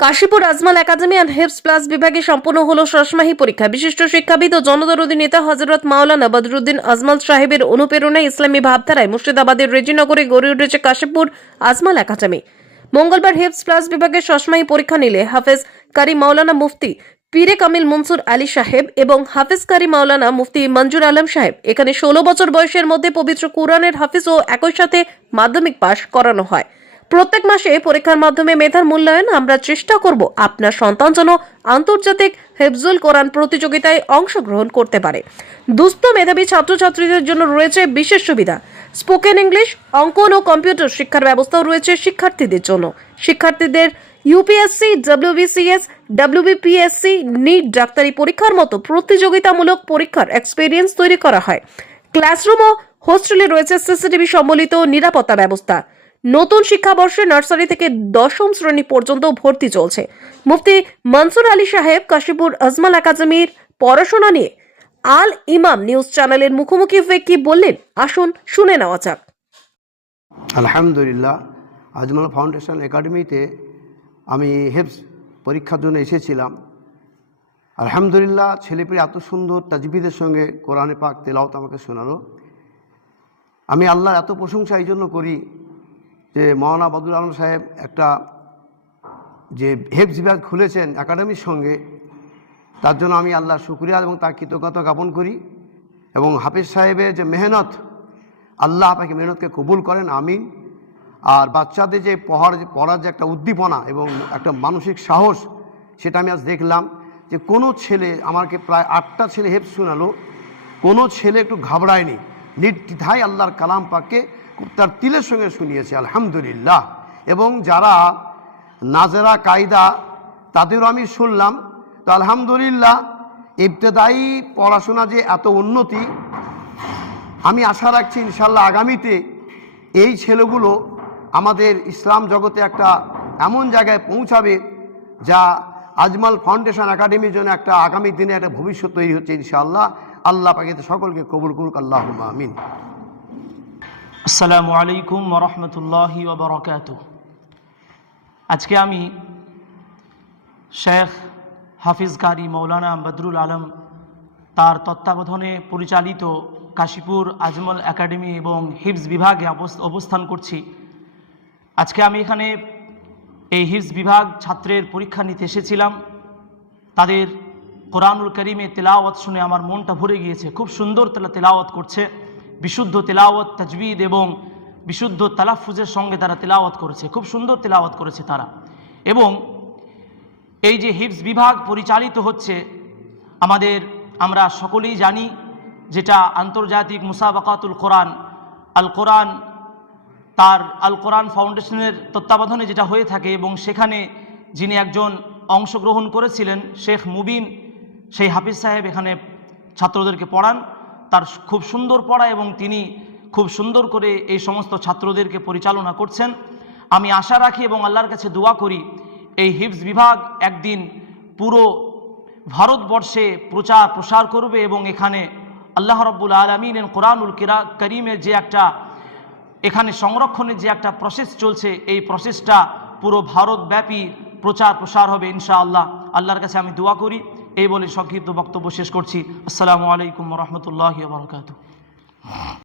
Kashipur Ajmal academy and হেপস plus বিভাগে সম্পন্ন হল ষষ্ঠমাহি পরীক্ষা। বিশিষ্ট শিক্ষাবিদ ও জনদরদী নেতা হজরত মাওলানা বদরুদ্দিন আজমাল সাহেবের অনুপ্রেরণায় ইসলামী ভাবধারায় মুর্শিদাবাদের রেজিনগরে গড়ে উঠেছে কাশীপুর আজমাল একাডেমি। মঙ্গলবার হেপস প্লাস বিভাগে ষষ্ঠমাহি পরীক্ষা নিলে হাফেজ কারি মাওলানা মুফতি পীরে কামিল মনসুর আলী সাহেব এবং হাফেজ কারি মাওলানা মুফতি মঞ্জুর আলম সাহেব। এখানে ষোলো বছর বয়সের মধ্যে পবিত্র কোরআনের হাফিজ ও একই সাথে মাধ্যমিক পাশ করানো হয়। প্রত্যেক মাসে পরীক্ষার মাধ্যমে মেধার মূল্যায়ন আমরা চেষ্টা করব। আপনার সন্তান যেন আন্তর্জাতিক হেফজুল কোরআন প্রতিযোগিতায় অংশগ্রহণ করতে পারে। দুস্থ মেধাবী ছাত্রছাত্রীদের জন্য রয়েছে বিশেষ সুবিধা। স্পোকেন ইংলিশ, অঙ্কন ও কম্পিউটার শিক্ষার ব্যবস্থাও রয়েছে শিক্ষার্থীদের জন্য। শিক্ষার্থীদের ইউপিএসসি ডাব্লিউবিসিএস ডাব্লিউবিপিএসসি নিট ডাক্তারি পরীক্ষার মতো প্রতিযোগিতামূলক পরীক্ষার এক্সপিরিয়েন্স তৈরি করা হয়। ক্লাসরুম ও হোস্টেলে রয়েছে সিসিটিভি সম্বলিত নিরাপত্তা ব্যবস্থা। নতুন শিক্ষাবর্ষে নার্সারি থেকে দশম শ্রেণি পর্যন্ত ভর্তি চলছে। মুফতি মনসুর আলী সাহেব, কাশীপুর আজমাল একাডেমির পড়াশোনা নিয়ে আল ইমাম নিউজ চ্যানেলের মুখোমুখি হয়ে কি বললেন? আসুন শুনে নেওয়া যাক। আলহামদুলিল্লাহ, আজমাল ফাউন্ডেশন একাডেমিতে আমি হেফস পরীক্ষার জন্য এসেছিলাম। আলহামদুলিল্লাহ, ছেলেপেলে এত সুন্দর তাজবিদের সঙ্গে কোরআনে পাক তেলাওত আমাকে শোনালো। আমি আল্লাহর এত প্রশংসা এই জন্য করি যে মৌলানা বদুল আলম সাহেব একটা যে হেফস বিভাগ খুলেছেন একাডেমির সঙ্গে, তার জন্য আমি আল্লাহ শুক্রিয়া এবং তার কৃতজ্ঞতা জ্ঞাপন করি এবং হাফিজ সাহেবের যে মেহনত, আল্লাহ আপনাকে মেহনতকে কবুল করেন, আমিন। আর বাচ্চাদের যে পড়ার পড়ার যে একটা উদ্দীপনা এবং একটা মানসিক সাহস, সেটা আমি আজ দেখলাম যে কোনো ছেলে আমাকে প্রায় আটটা ছেলে হেফ শোনালো, কোনো ছেলে একটু ঘাবড়ায়নি, নির্দ্বিধায় আল্লাহর কালাম পাককে তার তিলের সঙ্গে শুনিয়েছে, আলহামদুলিল্লাহ। এবং যারা নাজেরা কায়দা, তাদেরও আমি শুনলাম। তো আলহামদুলিল্লাহ, ইবতেদায়ী পড়াশোনা যে এত উন্নতি, আমি আশা রাখছি ইনশাল্লাহ আগামীতে এই ছেলেগুলো আমাদের ইসলাম জগতে একটা এমন জায়গায় পৌঁছাবে যা আজমাল ফাউন্ডেশন একাডেমির জন্য একটা আগামী দিনে একটা ভবিষ্যৎ তৈরি হচ্ছে ইনশাআল্লাহ আল্লাহ পাকে সকলকে কবুল করুক আল্লাহ আমিন। আসসালামু আলাইকুম ওরহমতুল্লাহি ওবরকাত আজকে আমি শেখ হাফিজ কারি মৌলানা বদরুল আলম তার তত্ত্বাবধানে পরিচালিত কাশীপুর আজমল একাডেমি এবং হিফজ বিভাগে অবস- অবস্থান করছি। আজকে আমি এখানে এই হিফজ বিভাগ ছাত্রের পরীক্ষা নিতে এসেছিলাম। তাদের কোরআনুল করিমে তেলাওয়াত শুনে আমার মনটা ভরে গিয়েছে। খুব সুন্দর তারা তেলাওয়াত করছে। বিশুদ্ধ তেলাওয়াত তাজবিদ এবং বিশুদ্ধ তালাফুজের সঙ্গে তারা তেলাওয়াত করেছে। খুব সুন্দর তেলাওয়াত করেছে তারা। এবং এই যে হিফজ বিভাগ পরিচালিত হচ্ছে, আমাদের, আমরা সকলেই জানি যেটা আন্তর্জাতিক মুসাবাকাতুল কোরআন। আল কোরআন তার, আল কোরআন ফাউন্ডেশনের তত্ত্বাবধানে যেটা হয়ে থাকে এবং সেখানে যিনি একজন অংশগ্রহণ করেছিলেন, শেখ মুবিন, সেই হাফিজ সাহেব এখানে ছাত্রদেরকে পড়ান। তার খুব সুন্দর পড়া এবং তিনি খুব সুন্দর করে এই সমস্ত ছাত্রদেরকে পরিচালনা করছেন। আমি আশা রাখি এবং আল্লাহর কাছে দোয়া করি, এই হিফজ বিভাগ একদিন পুরো ভারতবর্ষে প্রচার প্রসার করবে এবং এখানে আল্লাহ রব্বুল আলমিন কোরআনুল কিরা করিমের যে একটা, এখানে সংরক্ষণের যে একটা প্রসেস চলছে, এই প্রসেসটা পুরো ভারতব্যাপী প্রচার প্রসার হবে ইনশাআল্লাহ। আল্লাহর কাছে আমি দোয়া করি। এই বলে সংক্ষিপ্ত বক্তব্য শেষ করছি। আসসালামু আলাইকুম রহমতুল্লাহ বরকাত